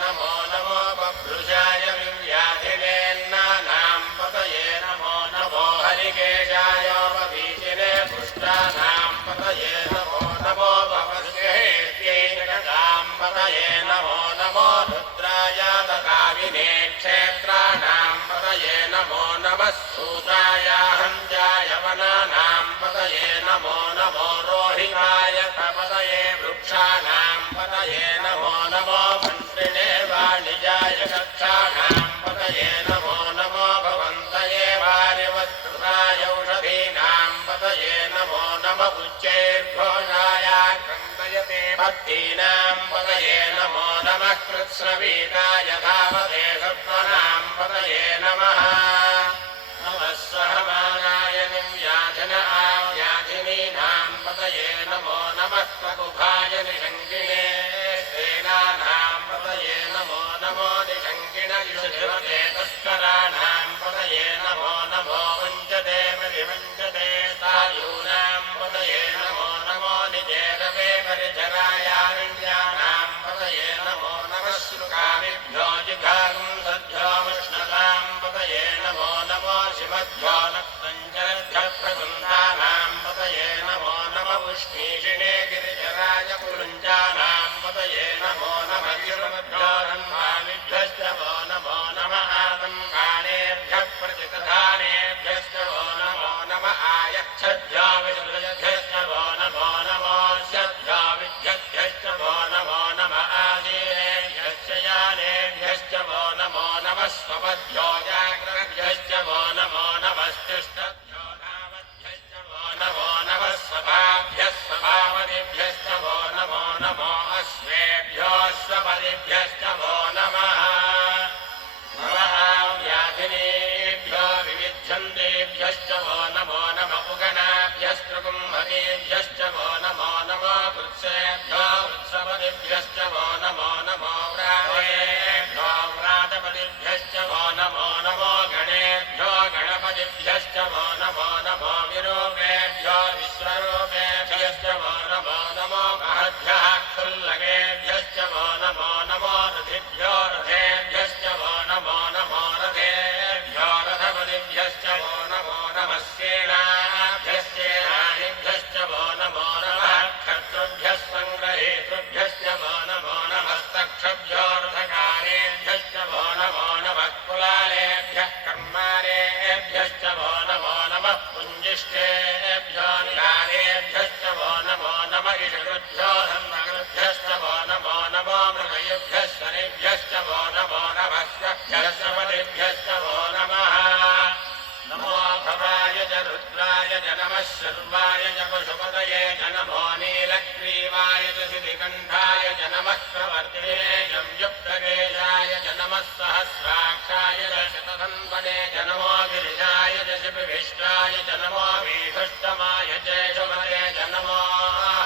नमो नमो बभ्रुषाय विव्याधिनेन्नानां पतये नमो नमो हरिकेशाय ववीचिने पुष्टानां पतये नमो नमो भवस्येत्यै जगतां पतये नमो नमो रुद्राय ददाविने क्षेत्राणां पतये नमो नमः सूताय हन्त्याय वनानां पतये नमो नमो रोहिताय पतये वृक्षाणां पतये नमो नमो मन्त्रिणे वाणिजाय कक्षाणां पतये नमो नमो भवन्तये वार्यवत्कृताय औषधीनां पतये नमो नमः उच्चैर्घोषाय क्रन्दयते भक्तीनां पतये नमो नमः कृत्स्नवीताय धावते सत्त्वनां पतये नमः नमः सहमानाय निव्याधिन आव्याधिनीनां पतये नमो नमः प्रकुभाय निषङ्गिणे सेनानां पतये नमो नमो निषङ्गिण युषिवते तस्कराणां पतये नमो नमो वञ्चते विवञ्चते सायूनां पतये नमो नमो निजेरवे परिचरायारण्यानां पतये नमो नमः श्रुकामिभ्यो जिघागुं सद्भ्योमुष्णतां पतये नमो नमो शिवभ्यो नक्तञ्जरभ्यः प्रकुन्दानां पतये नमो नमः उष्णीषिणे गिरिजराय कुरुञ्जानां पतये नमो नमः गिरभ्यो रन्मामिभ्यश्च वो नमो नमः आतङ्काणेभ्यः प्रतिकधानेभ्यश्च वो नमो नमः आयच्छद्भ्यो विसृजभ्यश्च वो नमो नमोऽस्यभ्यो विद्यभ्यश्च वो नमो नमः आसीनेभ्यश्च यानेभ्यश्च वो नमो नमः स्वपद्भ्यो जाग्रभ्यश्च वो नमो नमस्तिष्ठभ्यो नामभ्यश्च वो नमो नमः स्वभाभ्यः स्वभावदिभ्यश्च वो नमो नमो अश्वेभ्यो स्वपदिभ्यश्च वो नमः नमः व्याधिनेभ्यो विविध्यन्तेभ्यश्च वो नमो नमः उगणाभ्यस्त्रुकुम्भकेभ्यश्च वो नमो नमो वृत्सेभ्यो वृत्सपदिभ्यश्च वो नमो नमो व्रातेभ्यो व्रातपदिभ्यश्च वो नमो नमो गणेभ्यो गणपतिभ्यश्च वो नमो नमो विरूपेभ्यो विश्वरूपेभ्यश्च वो नमो नमो महद्भ्यः क्षुल्लकेभ्यश्च वो नमो नमो रथिभ्यो रथेभ्यश्च वो नमो नमो रथेभ्यो रथपतिभ्यश्च वो नमो नमः सेनाभ्यश्चेनानिभ्यश्च वो नमो नमः क्षत्रुभ्यः सङ्ग्रहेतृभ्यश्च वो नमो नमस्तक्षभ्यो रथकारेभ्यश्च वो नमो नमः कुलालेभ्यः कर्मारेभ्यश्च वो नमो नमः पुञ्जिष्ठेभ्यो निहारेभ्यश्च वो नमो नमः इषकृभ्यो धन्वकृभ्यश्च वो नमो नमो मृगयुभ्यः शनिभ्यश्च वो नमो नमः स्वभ्यश्च वो नमः नमो भवाय च रुद्राय च नमः शर्वाय च पशुपतये च नमो नीलग्रीवाय च शितिकण्ठाय च नमः प्रवर्तिने च युक्तकेशाय च नमः सहस्राक्षाय च शतधन्वने च नमो गिरिजाय च शिपिविष्टाय च नमो वीषष्टमाय च शुभते च नमो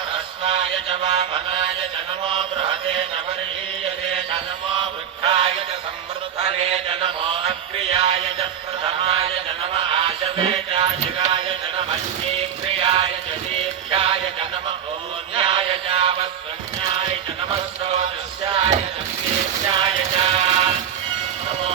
ह्रस्वाय च वामनाय च नमो बृहते च वर्षीयते च नमो वृक्षाय च संवृद्धने च नमो अग्र्याय च प्रथमाय च नमः आशवे चाशिवाय च नमः शीघ्रियाय च शीघ्राय च नमः ओन्याय च वस्वन्याय च नमः स्रोतस्याय च शीघ्राय च नमो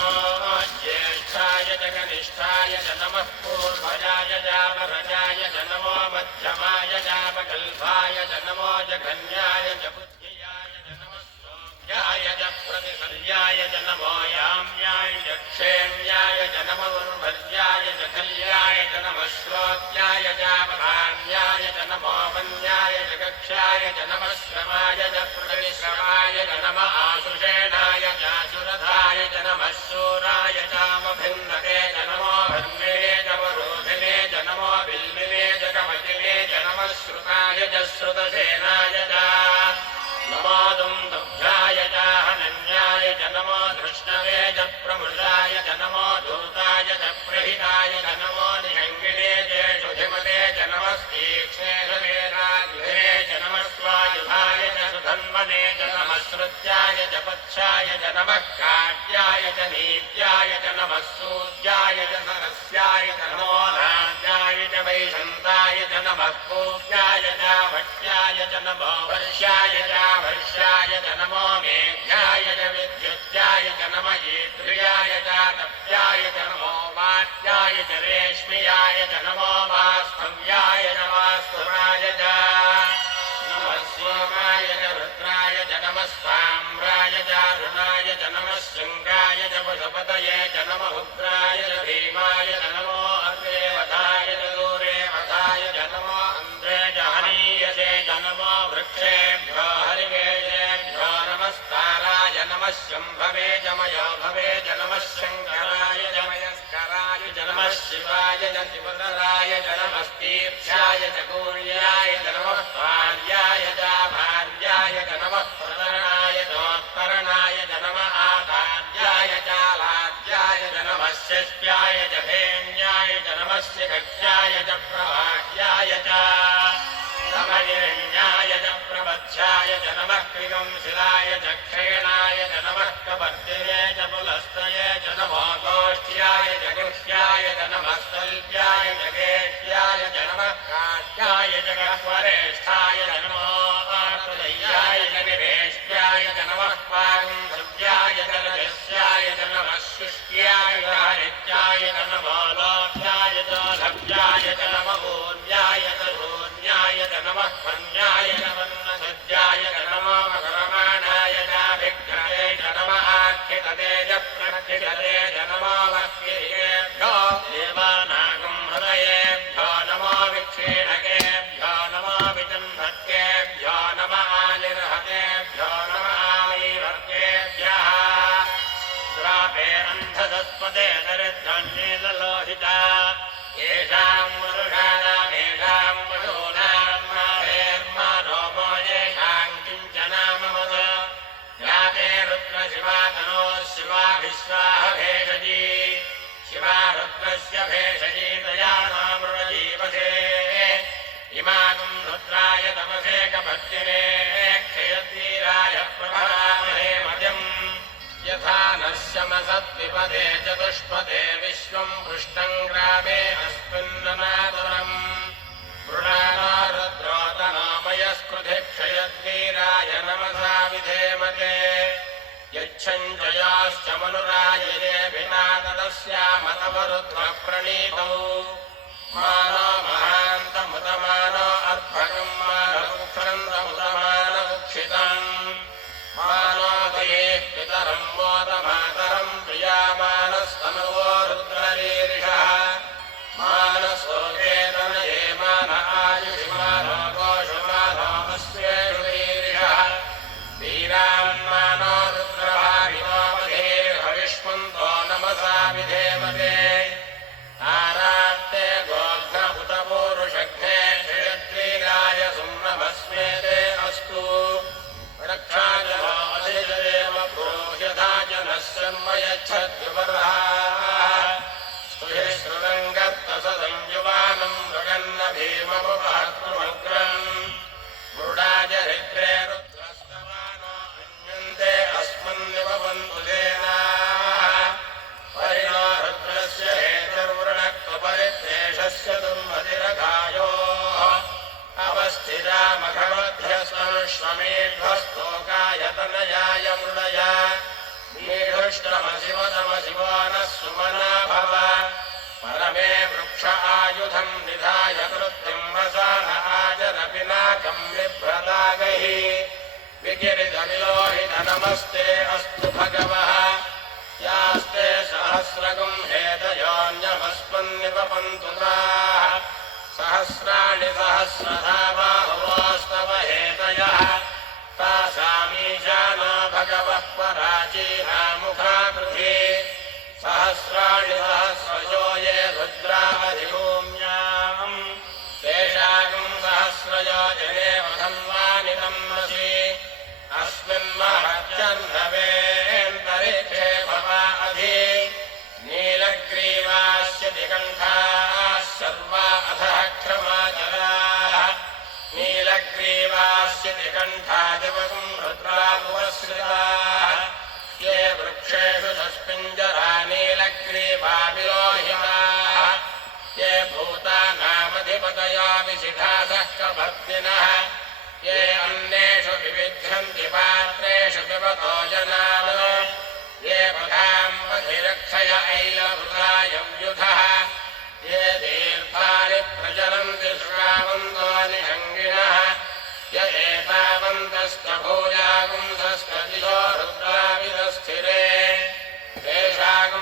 ज्येष्ठाय च कनिष्ठाय च नमः पूर्वजाय च वरजाय च नमो मध्यमाय च वकल्पाय च नमो जघन्याय च बुद्ध्याय च नमः सोम्याय च प्रतिसर्याय च नमो याम्याय च क्षेम्याय च नमो उर्भर्याय च कल्याय च नमः श्रोत्याय च वधान्याय च नमो वन्याय च कक्षाय च नमः श्रमाय च प्रतिश्रमाय च नमः आशुषेणाय च सुरथाय च नमः शूराय च मभिन्नते च नमो भन्मिने च वरोधिने च नमो बिल्मिने च कवचिने च नमः श्रुताय च श्रुतसेनाय च नमो दुन्दुभ्याय च हनन्याय च नमो धृष्णवे च प्रमृषाय च नमो धूताय च प्रहिताय च नमो निषङ्गिणे च शुधिमते च नमः तीक्ष्णे शवेराग्निरे च नमः स्वायुधाय च सुधन्वने च नमः श्रुत्याय च पक्षाय च नमः काट्याय च नीत्याय च नमः सूर्याय च सरस्याय च नमो नाद्याय च वैशन्ताय च नमः पूज्याय च वट्याय च नमो वर्ष्याय च वर्ष्याय च नमो मेघ्याय च विद्युत्याय च नम ईद्रियाय च तप्याय च नमो वात्याय च रेश्म्याय च नमो वास्तव्याय च वास्तवाय च नमः सोमाय च रुद्राय च नमः साम्राय च अरुणाय च नमः शृङ्गाय च पशुपतये च नमः उग्राय च भीमाय च नमो अग्रे वधाय च दूरे वधाय च नमो अन्ध्रे च हनीयसे च नमो वृक्षेभ्यो हरिकेशेभ्यो नमस्काराय नमः शम्भवे च मयो भवे च नमः शङ्कराय च मयस्कराय च नमः शिवाय च शिवतराय च नमस्तीर्थ्याय च कूर्याय च नमः भार्याय च भार्याय च नमः प्रतरणाय चोत्तरणाय च नमः आचार्याय च लाज्याय च नमः शिष्याय च भेन्याय च नमः शिखक्ष्याय च प्रभाष्याय च नमहिरण्याय च प्रबध्याय च नमः कृगंशिलाय च क्षयणाय च नमः कपर्दिने च पुलस्तये च नमो गोष्ठ्याय च गुह्याय च नमः स्थल्प्याय च गेह्याय च नमः काट्याय च गह्वरेष्ठाय च नमो आतुलय्याय च निवेष्ट्याय च नमः पागुंसव्याय च रजस्याय च नमः शुष्क्याय च हरित्याय च नमो लोभ्याय च लभ्याय च नमः ऊर्याय च धूर्याय च नमः वन्याय च वन्नसज्जाय च नमो मकरमाणाय च विघ्नते च नमः आख्यतते च प्रक्षितते च नमो वक्तिरेभ्यो देवानागं हृदयेभ्यो नमो विक्षीणकेभ्यो नमो विजन्धत्केभ्यो नमः आनिर्हतेभ्यो नमः आमैवर्गेभ्यः द्रापे अन्धसस्पदे दरिद्रन्नीललोहिता येषां मरुषाणामेषां पशूनां माहेर्मानोमो येषां किञ्चनाममद याते रुद्रशिवातनोः शिवा विश्वाह भेषजी शिवा रुद्रस्य भेषजी तया नामृजीवसे इमागं रुद्राय तपसे कपत्तिने क्षयद्वीराय प्रभामहे मध्यम् यथा नश्यमसद्विपदे चतुष्पदे विश्वं पुष्टं ग्रामे अस्मिन्ननादुरम् मृणाना रुद्रोतनामयस्कृधि क्षयद्वीराय नमसा विधेमते यच्छञ्जयाश्च मनुरायये विना तदस्यामतवरुद्रप्रणीतौ मानो महान्तमुदमानो अर्भकं मानमुक्षन्तमुदमानमुक्षितम् मानो दयेः पितरं मोदमातरं प्रियामानस्तनुवो रुद्ररीरिषः मानसो वेदनये मान आयुषि मानो गोषु मानो अश्वेषु रीरिषः वीरान्मानो रुद्रभागिनो मधेर्हविष्मन्तो नमसा विधेमते आरात्ते गोघ्न उत पूरुषघ्ने क्षयद्वीराय सुम्नभस्मेते अस्तु रक्षाजनो अधिजदेव प्रोह्यथा जनः शर्म यच्छद्विवरः स्तुहि श्रुरङ्गत्तसंयुवानं मृगन्न भीममुपहर्तृमग्रम् मृडाजरिद्रे रुद्रस्तवानो अन्यन्ते अस्मन्निवबन्धुसेनाः परिणो रुद्रस्य हेतुर्वृणक्वपरिद्वेषस्य दुर्मतिरघायोः अवस्थितामघवध्यस्तनुष्वमेध्वस्तोकायतनयाय मृडय नीढुष्टमशिवतमशिवो नः सुमना भव परमे वृक्ष आयुधं निधाय कृत्तिं वसान आचरपिनाकं बिभ्रतागैः विकिरितविलोहित नमस्ते अस्तु भगवः यास्ते सहस्रगुं हेतयोऽन्यमस्मन्निवपन्तु ताः सहस्राणि सहस्रधा बाहुवोस्तव हेतयः तासामीशानो भगवः पराचीनामुखाकृति सहस्राणि सहस्रजो ये रुद्राधिभूम्याम् तेषां सहस्रयो जने वधन्वानि तन्मसि अस्मिन्महत्यन्नवेऽन्तरिक्षे भवा अधि नीलग्रीवास्य दिगन्धाः सर्वा अधः क्षमाचराः नीलग्रीवास्य दिगन्धादिवसं रुद्रामुपश्रिताः ये वृक्षेषु सस्पिञ्जरा नीलग्रीवा विलोहिताः ये भूतानामधि अधिपतया विशिखासः कभर्तिनः ये अन्नेषु विविध्यन्ति पात्रेषु पिबतो जनान् ये पदाम् पथिरक्षय ऐलभृतायव्युधः ये तीर्थानि प्रचलन्ति श्रावन्तो निषङ्गिणः य एतावन्तश्च भूयागुंसश्च दिशो रुद्राविदस्थिरे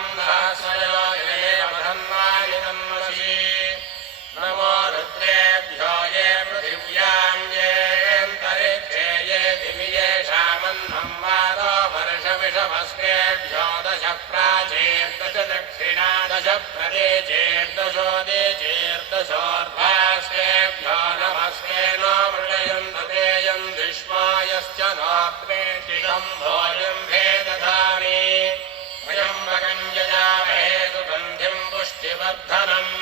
तेषागुंसहस्रयोजने अवधन्वानि तन्मसि नमो रुद्रेभ्यो ये पृथिव्यां येऽन्तरिक्षे ये दिवि येषामह्नं वारो वर्षमिषभस्केभ्यो दश प्राचेर्दश दक्षिणा दश प्रदेचेर्दशोदेचेर्दशोर्ध्वास्केभ्यो नमस्केनो मृडयन् ददेयं विश्वायश्च नोत्मेषितं भोजं भेदधामि त्र्यम्बकं यजामहे सुगन्धिं पुष्टिवर्धनम्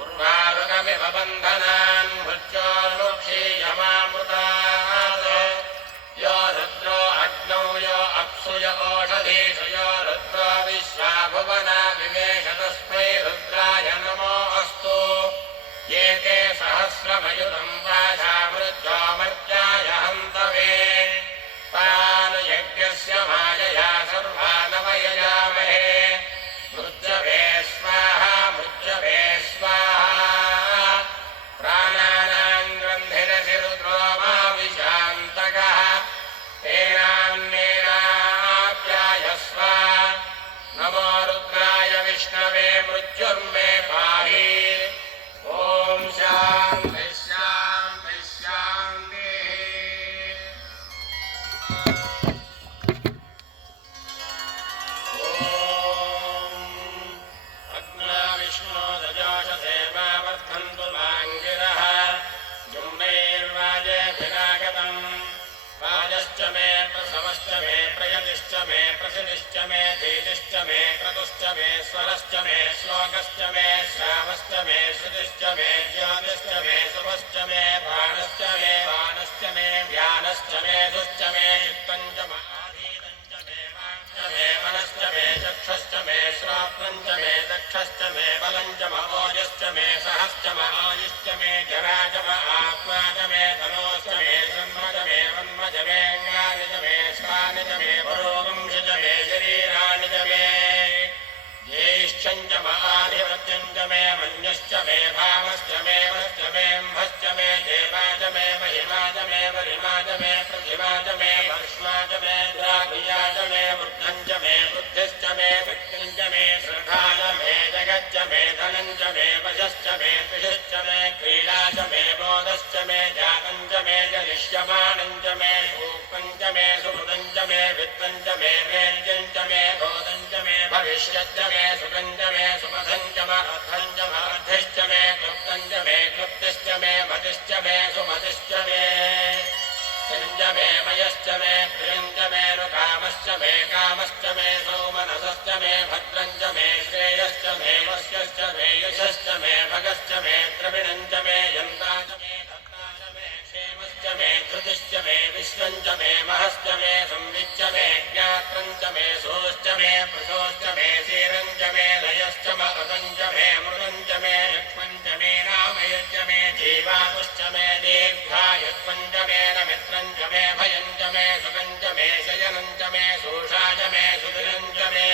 उर्वारुकमिव बन्धनान् मृत्योर्मुक्षीयमामृतात् यो रुद्रो अग्नौ यो अप्सु य ओषधीषु यो रुद्रो विश्वा भुवना विवेश तस्मै रुद्राय नमो अस्तु ये ते सहस्रमयुतं पाशामृत्यो मर्त्याय हन्तवे तान् यज्ञस्य मायया सर्वानवयजामहे मृत्यवे स्वाहा मृत्यवे स्वाहा प्राणानां ग्रन्थिरसि रुद्रो मा विशान्तकः तेनान्नेनाप्यायस्व नमो रुद्राय विष्णवे मृत्युर्मे पाहि ॐ शान्ति शान्ति शान्तिः अग्ना विष्णो दजाशसे मा वर्धन्तु माङ्गिरः जुम्नैर्वाजेभिरागतम् वाजश्च मे प्रसवश्च मे प्रयतिश्च मे प्रसिद्धिश्च मे धीतिश्च मे क्रतुश्च मे स्वरश्च मे श्लोकश्च मे श्रावश्च मे श्रुतिश्च मे ज्योतिश्च मे शुभश्च मे बाणश्च मे बाणश्च मे व्यानश्च मे धुश्च मे चित्तञ्च महाधीतञ्च मे वाक्च मे मनश्च मे चक्षुश्च मे श्रोत्रञ्च मे दक्षश्च मे बलञ्च महोजश्च मे सहश्च महायुश्च मे जरा च आत्मा च मे तनोश्च मे ब्रह्म च मे वन्म च मे ज्ञानि च मे स्वानि च मे पुरोगंसि च मे शरीराणि च मे ज्येष्ठञ्च महाधिपत्यञ्च मे मन्यश्च मे भावश्च मे वश्च मे म्भश्च मे देवा च मे महिमा च मे वरिमा च मे प्रतिमा च मे वर्ष्मा च मे द्राभिया च मे बुद्धञ्च मे बुद्धिश्च मे शक्तिञ्च मे श्रद्धा च मे जगच्च मे धनञ्च मे वशश्च मे कृषिश्च मे क्रीडा च मे बोधश्च मे जातञ्च मे जनिष्यमाणञ्च मे सूक्तञ्च मे सुहृदञ्च मे वित्तञ्च मे वेद्यञ्च मे बोधञ्च मे भविष्यच्च मे सुखञ्च मे सुमधञ्च मर्थञ्च मर्धिश्च मे क्लुप्तञ्च मे क्लुप्तिश्च मे मतिश्च मे सुमतिश्च मे सञ्च मे मयश्च मे प्रियञ्च मे रुकामश्च मे कामश्च मे सौमनसश्च मे भद्रञ्च मे श्रेयश्च मे वश्यश्च मे यशश्च मे भगश्च मे द्रविणञ्च मे यन्ता च मे दत्ता च मे क्षेमश्च मे धृतिश्च मे विश्वञ्च मे महश्च मे संविच्च मे ज्ञात्रञ्च मे सोश्च मे प्रशोश्च मे क्षीरञ्च मे लयश्च मरुतञ्च मे मृतञ्च मे लक्ष्मञ्च मे रामयश्च मे जीवातुश्च मे दीर्घायुत्वञ्च मे नमित्रञ्च मे भयञ्च मे सुखञ्च मे शयनञ्च मे शोषा च मे सुदिनञ्च मे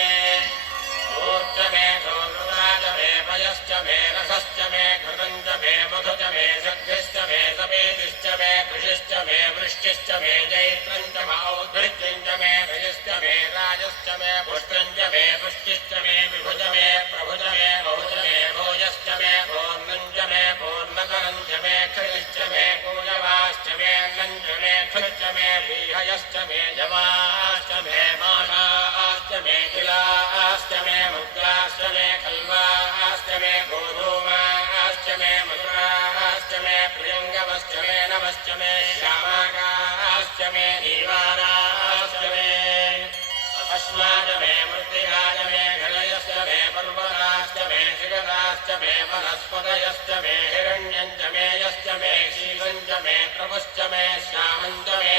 ोर्च मे सौहृदा च मे पयश्च मे रसश्च मे घृतञ्च मे मधु च मे सद्भिश्च मे सपेतिश्च मे कृषिश्च मे वृष्टिश्च मे जैत्रञ्च मौद्भिज्यञ्च मे भयश्च मे राजश्च मे पुष्टञ्च मे पुष्टिश्च मे विभुज मे प्रभुज मे बहुज मे भोजश्च मे पूर्णञ्च मे पूर्णतरञ्च मे क्षतिश्च मे पूजवाश्च मे अन्नञ्च मे क्षुश्च मे बीहयश्च मे जवाश्च मे माषाश्च मे किलाश्च मे मुद्राश्च मे खल्वाश्च मे गोधूमाश्च मे मधुराश्च मे प्रियङ्गवश्च मे नवश्च मे श्यामाकाश्च मे दीवानाश्च मे अस्माच मे मृत्तिकाच मे घलयश्च मे पर्वताश्च मे शिखराश्च मे वनस्पतयश्च मे हिरण्यञ्च मे यश्च मे शीलञ्च मे प्रभुश्च मे श्यामञ्च मे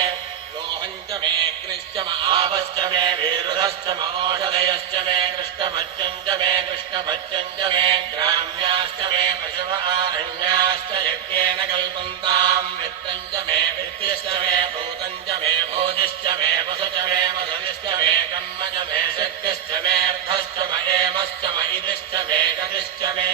लोहञ्च मे अग्निश्च म आपश्च मे विरुधश्च म ओषधयश्च मे कृष्णभज्यं च मे कृष्णभज्यं च मे ग्राम्याश्च मे पशव आरण्याश्च यज्ञेन कल्पन्तां वित्तं च मे वित्तिश्च मे भूतं च मे भोजिश्च मे वसु च मे वसतिश्च मे कर्म च मे शक्तिश्च मे अर्थश्च म एमश्च म इतिश्च मे गतिश्च मे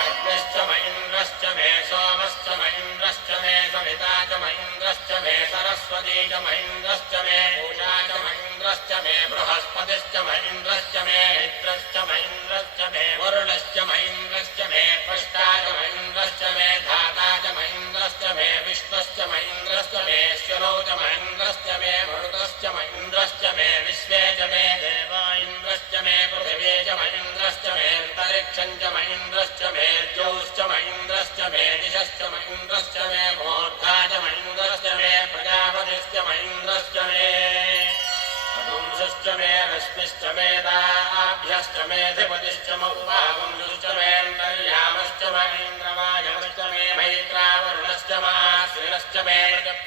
अग्निश्च म इन्द्रश्च मे सोमश्च म इन्द्रश्च मे सविता च म इन्द्रश्च मे सरस्वती च म इन्द्रश्च मे पूषा च म इन्द्रश्च मे बृहस्पतिश्च म इन्द्रश्च मे मित्रश्च म इन्द्रश्च मे वरुणश्च म इन्द्रश्च मे त्वष्टा च म इन्द्रश्च मे धाता च म इन्द्रश्च मे विश्वश्च म इन्द्रश्च मे श्वनो च म इन्द्रश्च मे मरुतश्च म इन्द्रश्च मे विश्वे च मे देवा इन्द्रश्च मे पृथिवी च म इन्द्रश्च मे अन्तरिक्षं च म इन्द्रश्च मे ज्योश्च म इन्द्रश्च मे दिशश्च म इन्द्रश्च मे मूर्धा च म इन्द्रश्च मे प्रजापतिश्च म इन्द्रश्च मे पुंसश्च मे रश्मिश्च मे दाभ्यश्च मे धिपतिश्च म उपावंशश्च मेऽन्तर्यामश्च म इन्द्रवायवश्च मे मैत्रावरुणश्च म आश्विनश्च मे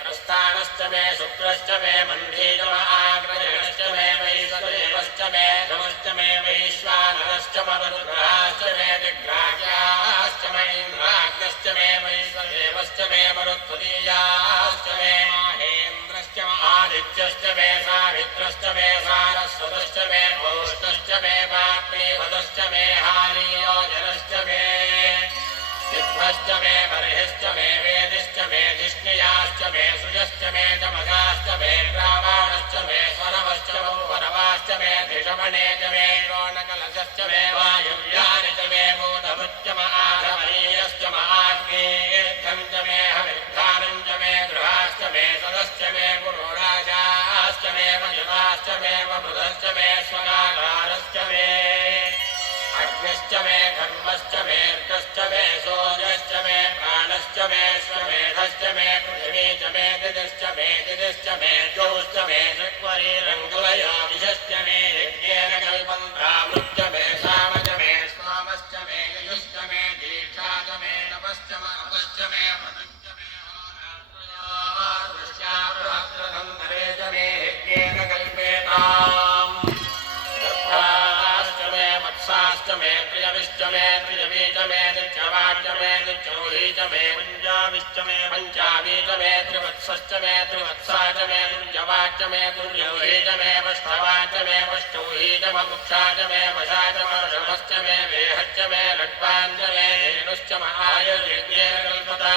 प्रस्थानश्च मे शुक्रश्च मे मन्धी च म आग्रयणश्च मे वैश्वदेवश्च मे धमश्च मे वैश्वानरश्च म रुद्राश्च मे दिग्राह्याश्च मे इन्द्राग्नश्च मे वैश्वदेवश्च मे मरुत्वदीयाश्च मे माहेन्द्रश्च म आदित्यश्च मे सावित्रश्च मे सारस्वतश्च मे भूष्णश्च मे पाप्रीभदश्च मे हारीयोजनश्च मे सिद्धश्च मे बर्हिश्च मे वेदिश्च मे धिष्णियाश्च मे सुजश्च मे चमगाश्च मे ग्रावाणश्च मे स्वरवश्च मौपरवाश्च मे धिषमणे च मे रोणकलशश्च मे वायुव्यानि च मे भूतभुश्च म आधमनीयश्च म आग्नेयेद्धं च मे हविर्धानं च मे गृहाश्च मे सदश्च मे पुरोराजाश्च मे पशुवाश्च मे वमृधश्च मे स्वगाकारश्च मे अग्निश्च मे धर्मश्च मे अर्कश्च मे सूर्यश्च मे प्राणश्च मे स्वमेधश्च मे पृथिवी च मे दिदिश्च मे दिदिश्च मे ज्योश्च मे ऋक्वरीरङ्गुलयो विशश्च मे यज्ञेन कल्पन्तामृश्च मे सामश्च मे स्वामश्च मे यजुश्च मे दीक्षा च मे तपश्च म अपश्च मे व्रतश्च मे होरात्रयोर्वृष्ट्याबृहद्रथन्तरे च मे यज्ञेन कल्पेताम् वत्साश्च मे प्रियविश्च मे प्रियवी च मे दिच्छवाच्च मे दिच्छौही च मे पञ्चाविश्च मे पञ्चावी च मे त्रिवत्सश्च मे त्रिवत्सा च मे दुर्यवाच्च मे दुर्यौही च मे वष्टवाच्च मे वष्टौही च मुक्षा च मे वशा च मर्षभश्च मे वेहश्च मे लड्वाञ्च मे धेनुश्च म आयुर्यज्ञेन कल्पता